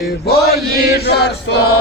Бої жорстокі.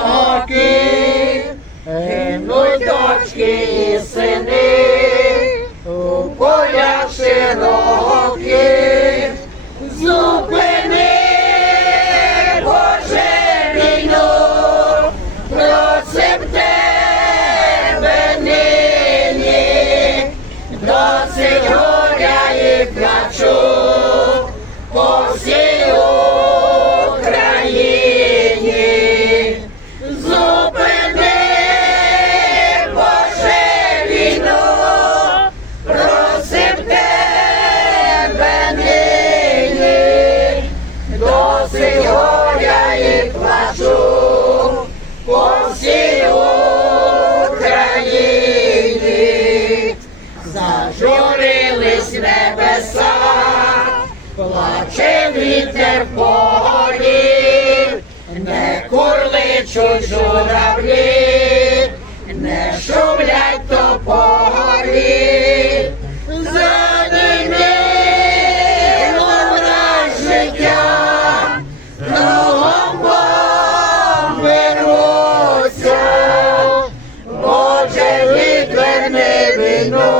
журавлі, не шумлять то по за ними життя, кругом беруться, Боже, відверни.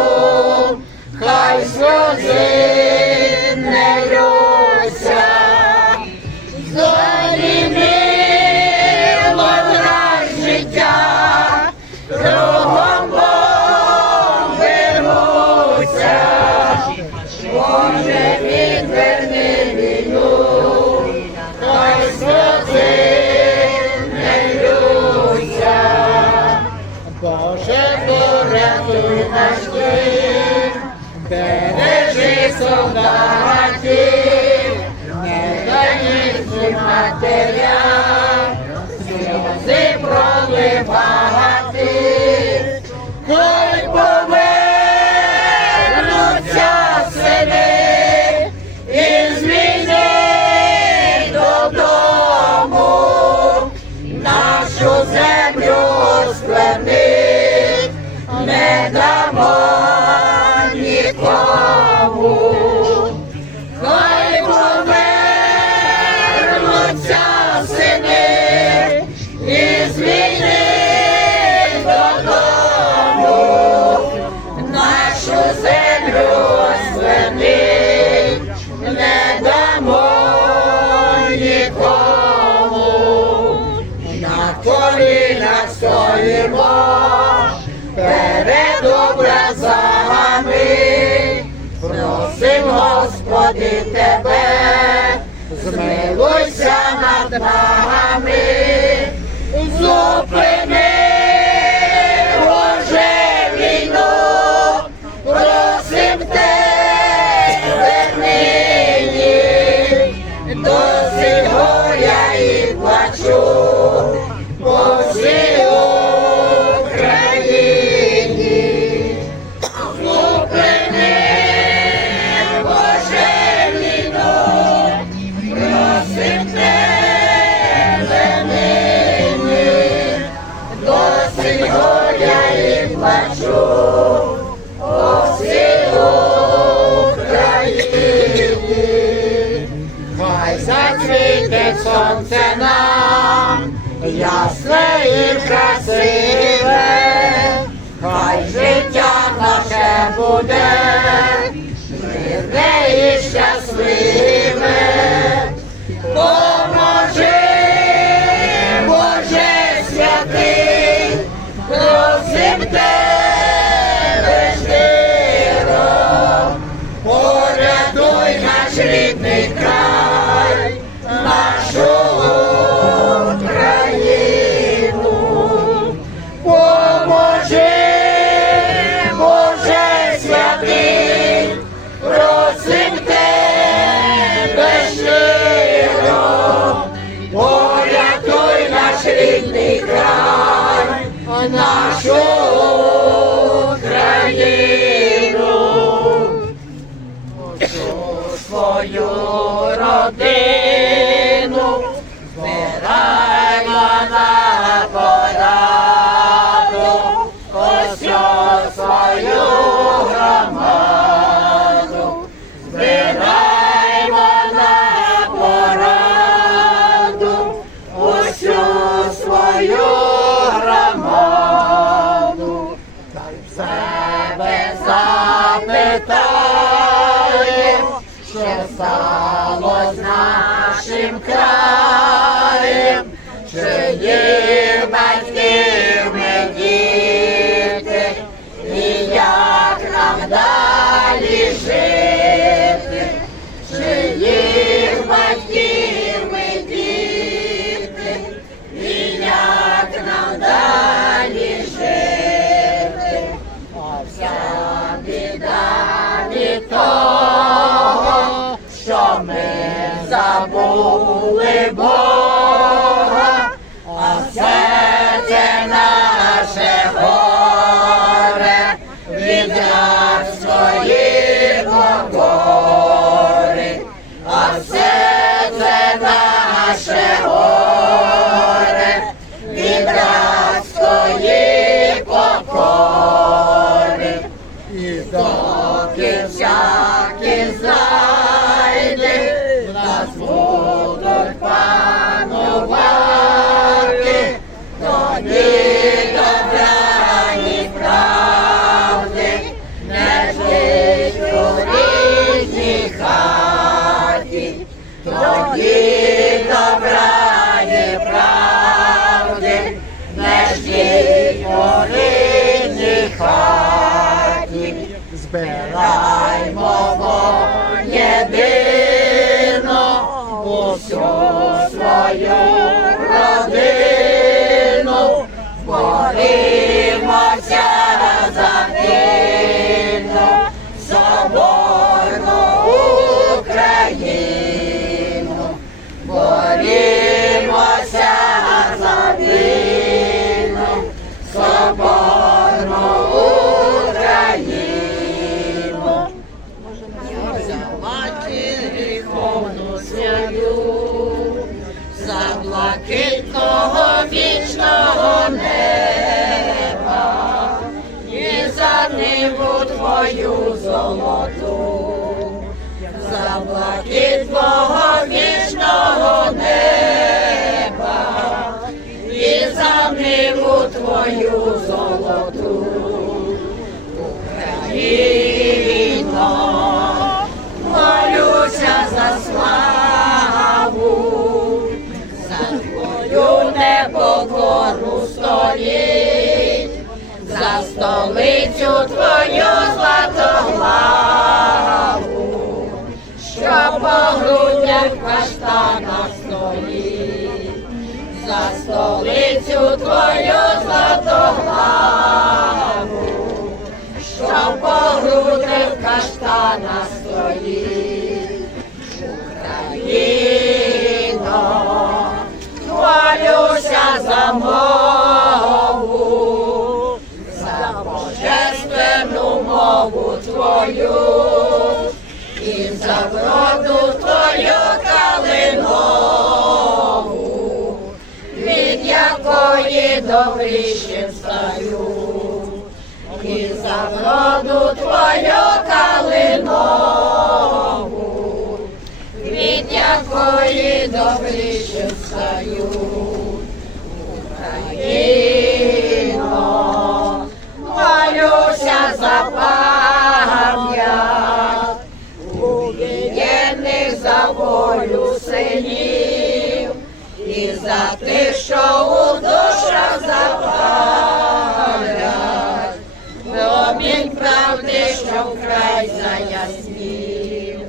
просити тебе, змилуйся над нами, зупини. day. родину, збираймо на пораду, осьо свою громаду, збираймо на пораду, усю свою громаду, та в себе запитає. що сам стало з нашим краєм, чиї батьків доки всякі знайде, нас будуть панувати, тоді добра ні правди. Не жить у рідній хаті, тоді єдино усю свою родину, борімося твою золоту. Україно, молюся за славу, за твою непокору століть, за столицю твою златоглаву, що по грудях каштана стоїть, за столицю твою златоглаву що по грудях каштана стоїть. Якої добрішим стаю і за вроду твою калинову, від якої добріше стаю. Україно, молюся за пам'ять, убієнних за волю синів, і за тих, що вкрай заяснів,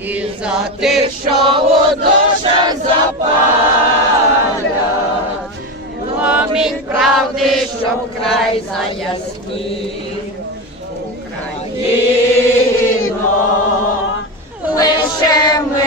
і за тих, що у душах запалять, промінь правди, що вкрай заяснів, Україно, лише милосерді,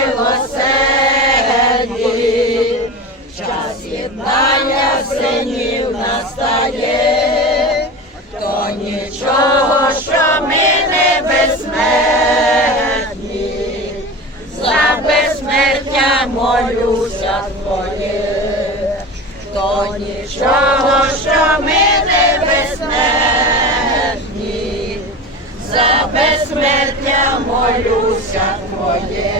молюся твоє,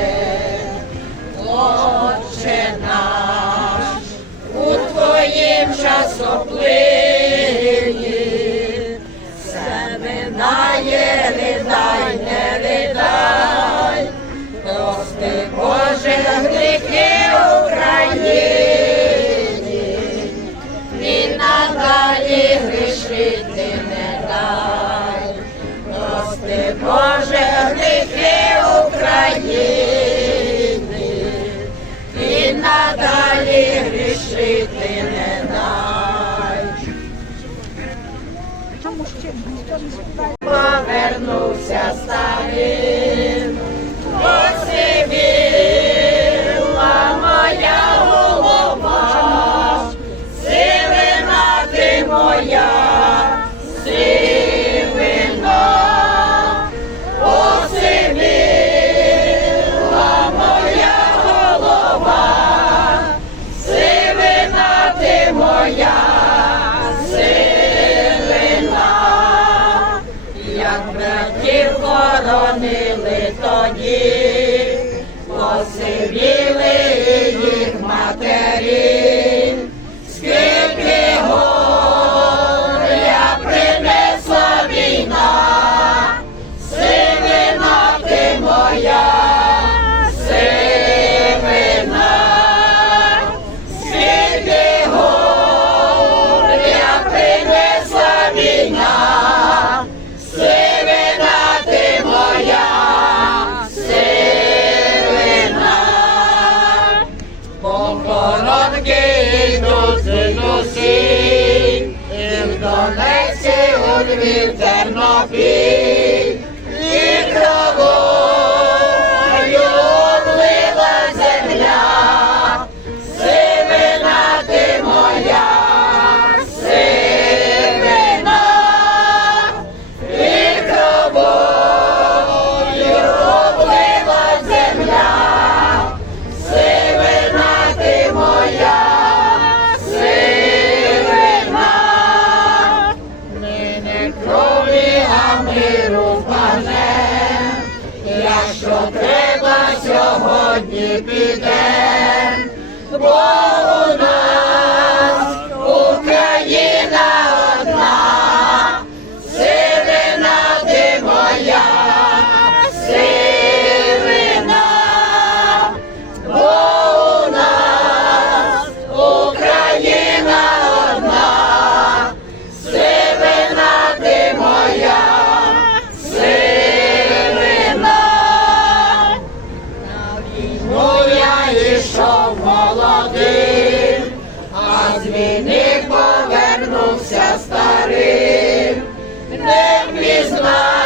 Отче наш, у твоїм часоплині, все минає, with not Nafi. що треба сьогодні піде, бо у нас. Племінник повернувся старим, не пізнав.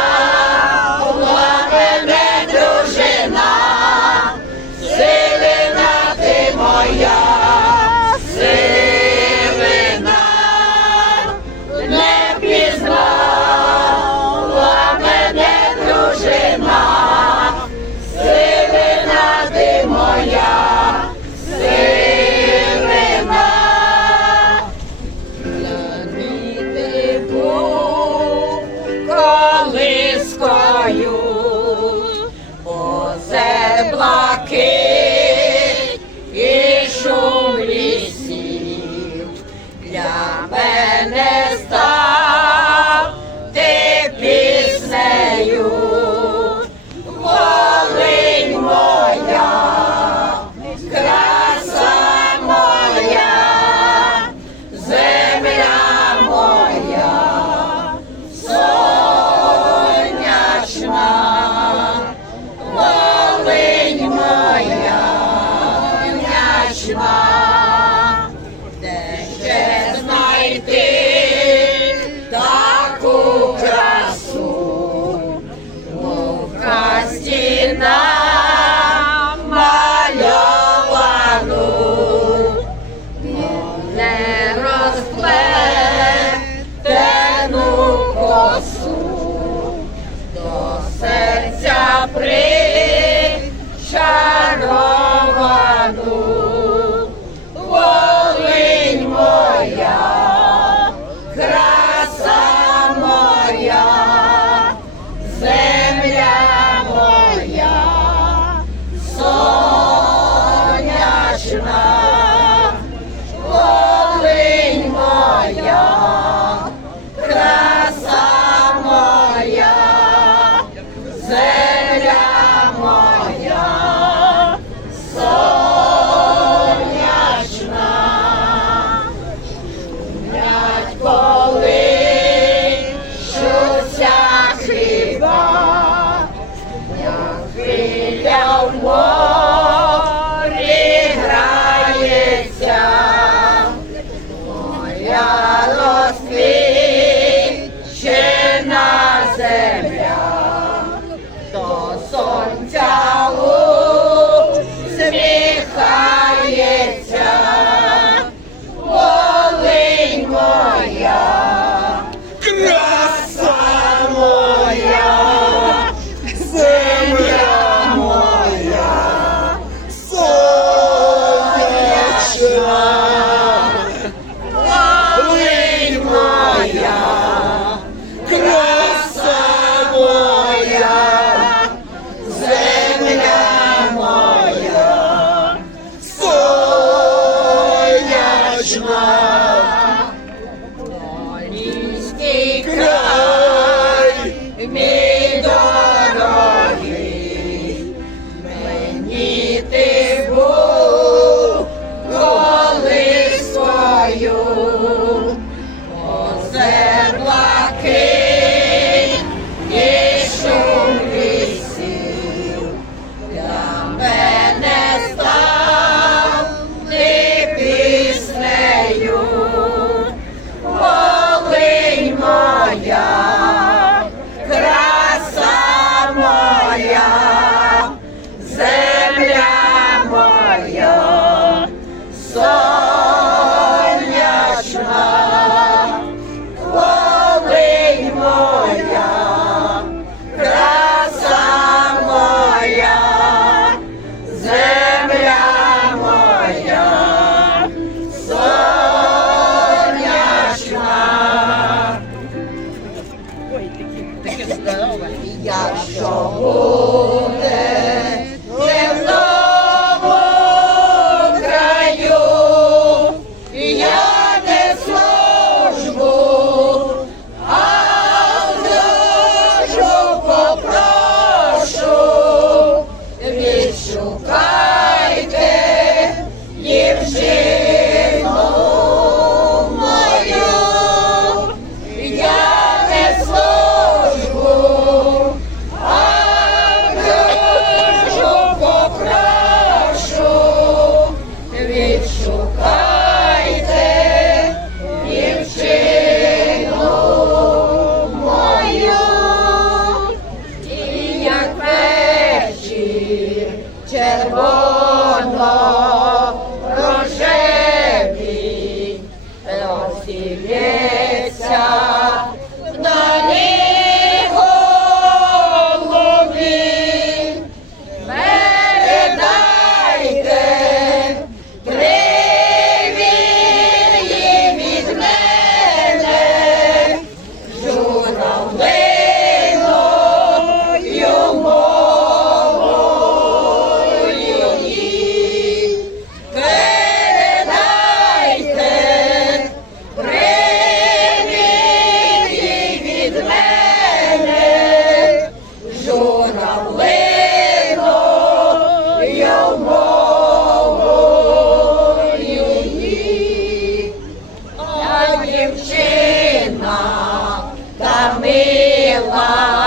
Allah.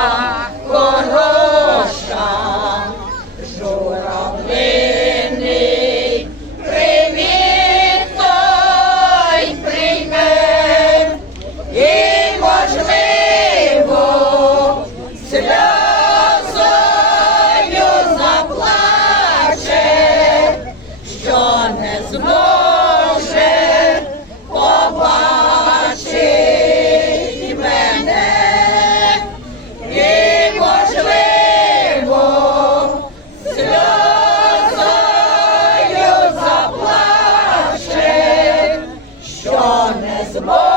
Сльозою заплаче, що не зможе.